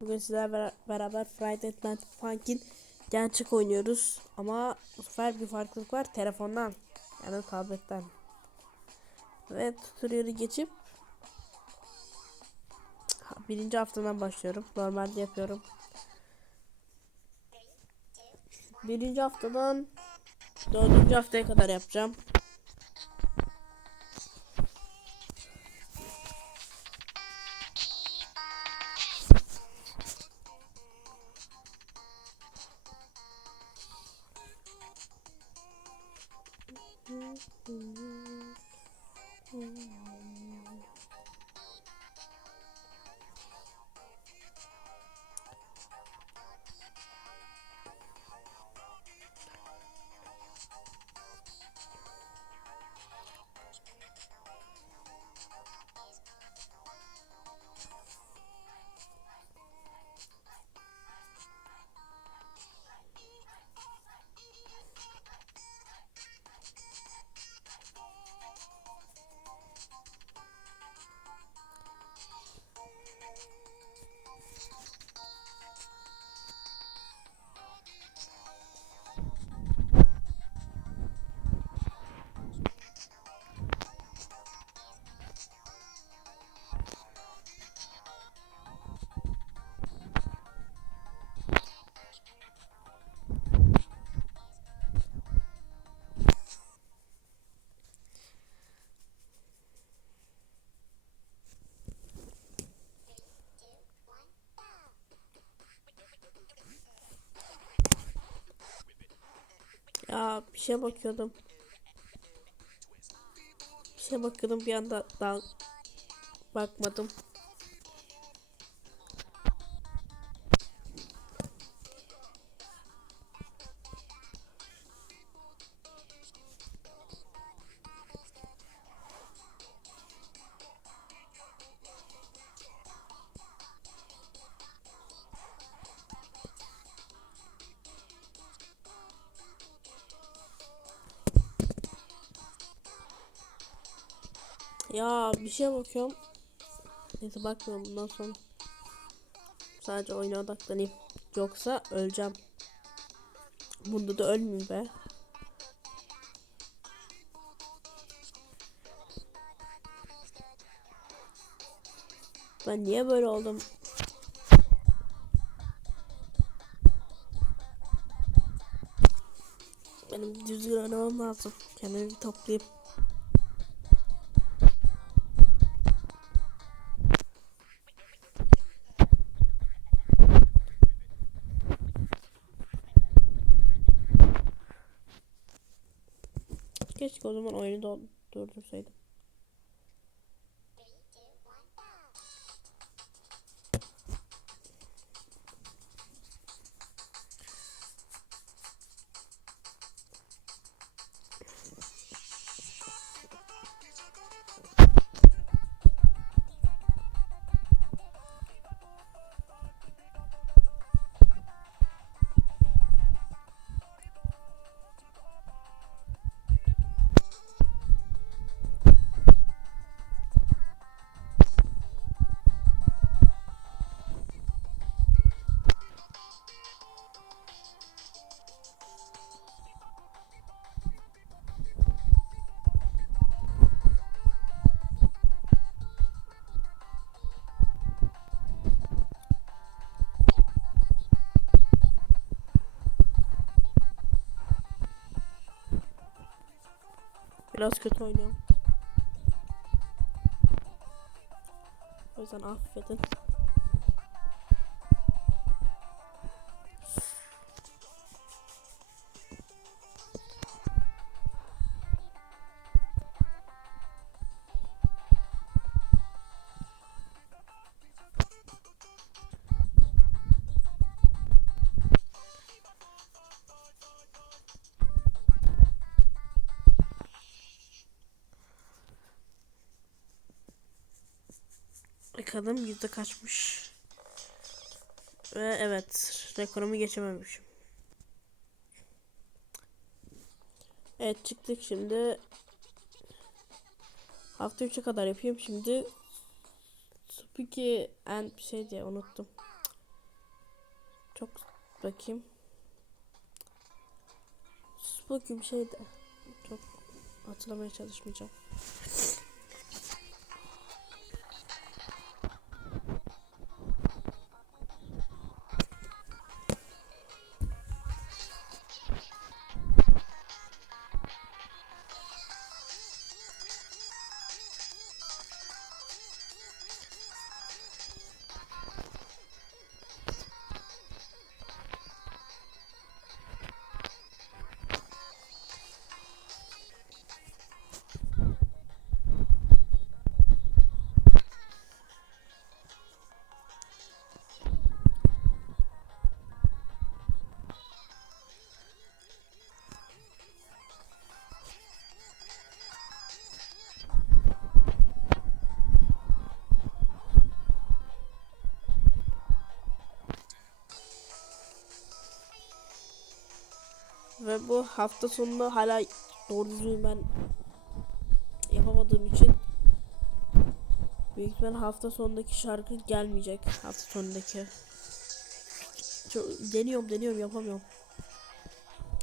Bugün sizlerle bera- beraber Friday Night Funkin' gerçek oynuyoruz. Ama bu sefer bir farklılık var. Telefondan. Yani tabletten. Ve tutorial'ı geçip birinci haftadan başlıyorum. Normalde yapıyorum. Birinci haftadan dördüncü haftaya kadar yapacağım. Bir şey bakıyordum. Bir şey bakıyordum bir anda daha bakmadım. Ya bir şeye bakıyorum. Neyse bakmıyorum bundan sonra. Sadece oyuna odaklanayım. Yoksa öleceğim. Bunda da ölmeyeyim be. Ben niye böyle oldum? Benim düzgün oynamam lazım. Kendimi bir Keşke o zaman oyunu da durdursaydım. Biraz kötü oynuyorum. O yüzden affedin. Bakalım yüzde kaçmış. Ve evet rekorumu geçememişim. Evet çıktık şimdi. Hafta 3'e kadar yapayım şimdi. Spooky and bir şey diye unuttum. Çok bakayım. Sus bakayım şey de. Çok hatırlamaya çalışmayacağım. Ve bu hafta sonunda hala doğru ben yapamadığım için büyük ihtimal hafta sonundaki şarkı gelmeyecek. Hafta sonundaki. Çok, deniyorum deniyorum yapamıyorum.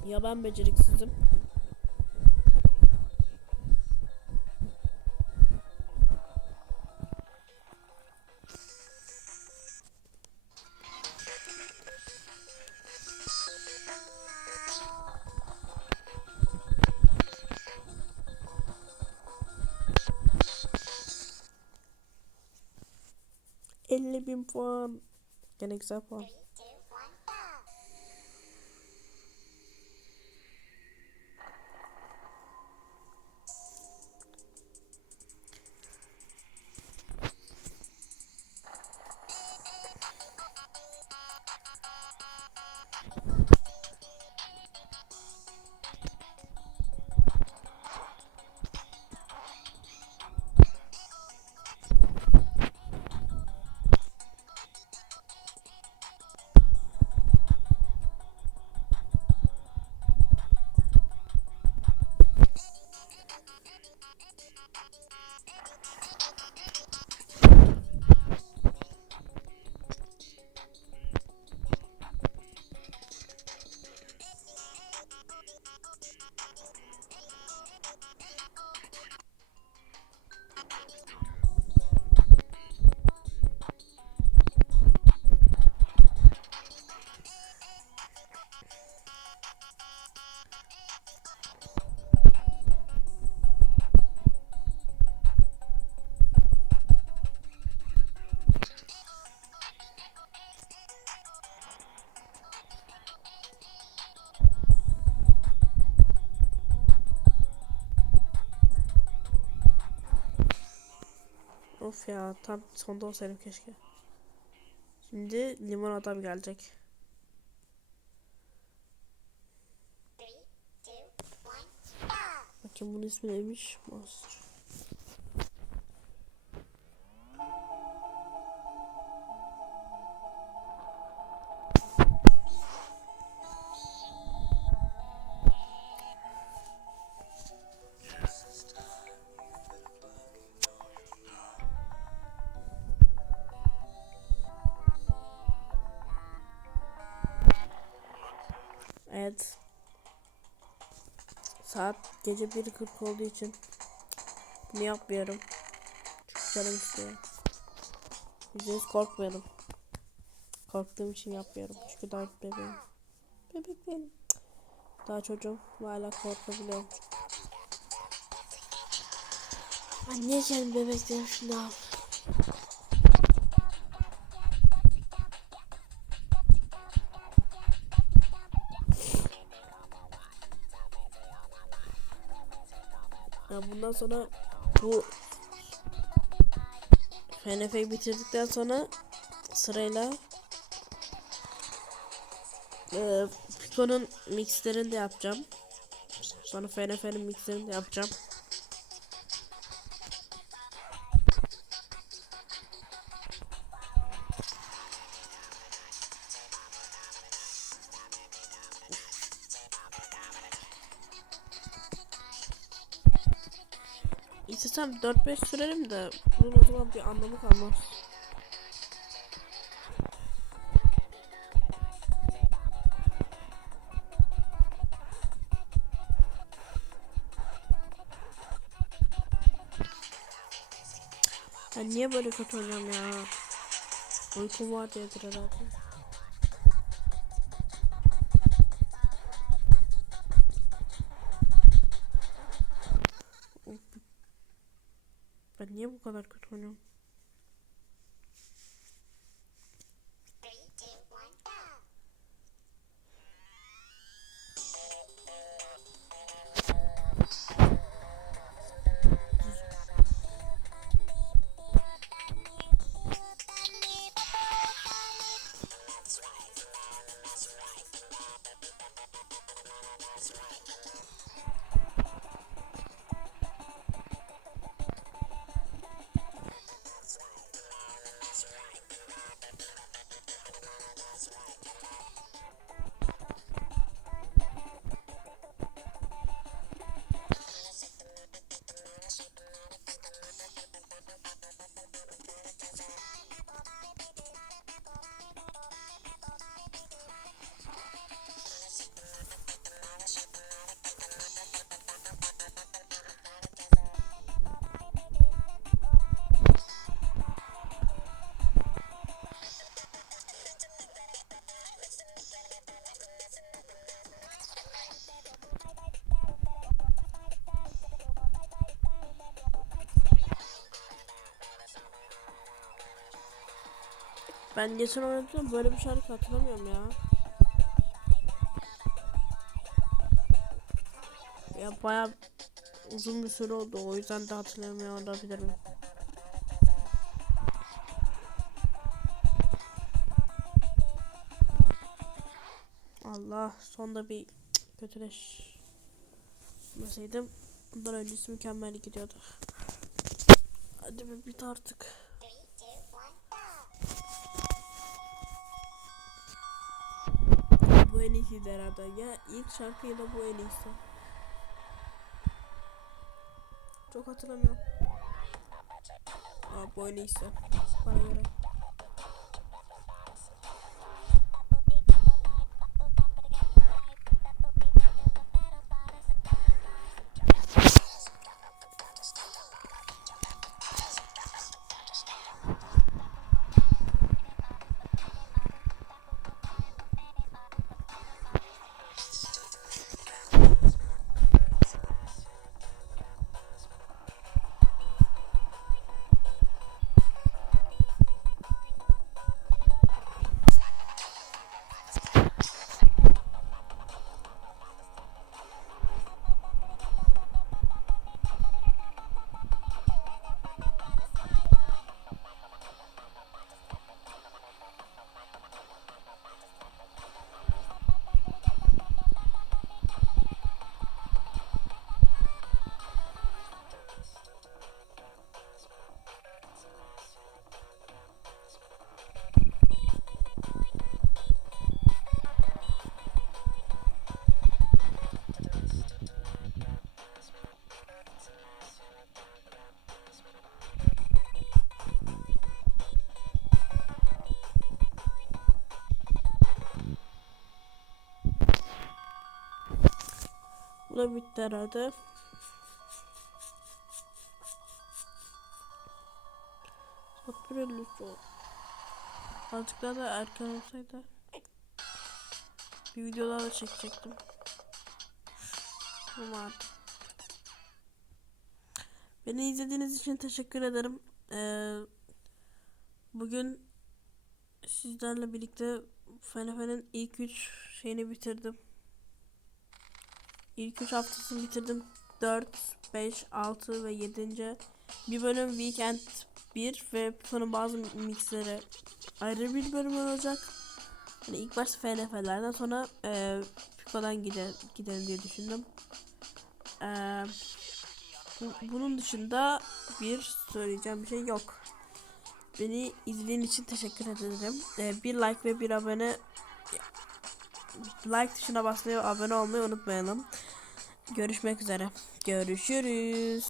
Ya ben beceriksizim. Bin puan. Gene güzel puan. Of ya tam sonda olsaydım keşke. Şimdi limon adam gelecek. Bakın bunun ismi neymiş? Monster. Saat gece 1.40 olduğu için bunu yapmıyorum. Çok canım istiyor. Yüzde yüz korkmayalım. Korktuğum için yapmıyorum. Çünkü daha bebeğim. Bebek benim. Daha çocuğum ve hala korkabiliyorum. Ben niye kendim bebek diyorum şimdi abi? Ya bundan sonra bu FNF'yi bitirdikten sonra sırayla e, Pico'nun mixlerini de yapacağım. Sonra FNF'nin mixlerini de yapacağım. istesem 4-5 sürerim de bunun o zaman bir anlamı kalmaz. Ben niye böyle kötü hocam ya? Uyku var diye herhalde. Niye bu kadar kötü oynuyorum? Ben geçen oynadım böyle bir şarkı hatırlamıyorum ya. Ya baya uzun bir süre oldu o yüzden de hatırlamıyor olabilirim. Allah sonda bir kötüleş Mesela bundan öncesi mükemmel gidiyordu. Hadi be bit artık. Bu en iyisiydi herhalde. Ya ilk şarkı ya da bu en iyisi. Çok hatırlamıyorum. Aa, bu en iyisi. Da bitti herhalde. Saat 1.53 oldu. Azıcık daha da erken olsaydı bir video daha da çekecektim. Ama artık. Beni izlediğiniz için teşekkür ederim. Ee, bugün sizlerle birlikte FNF'nin ilk 3 şeyini bitirdim. İlk 3 haftasını bitirdim. 4, 5, 6 ve 7. Bir bölüm Weekend 1 ve sonra bazı mixleri ayrı bir bölüm olacak. Hani ilk başta FNF'lerden sonra e, Pico'dan gider, gidelim diye düşündüm. E, bu, bunun dışında bir söyleyeceğim bir şey yok. Beni izlediğin için teşekkür ederim. E, bir like ve bir abone like tuşuna basmayı abone olmayı unutmayalım. Görüşmek üzere. Görüşürüz.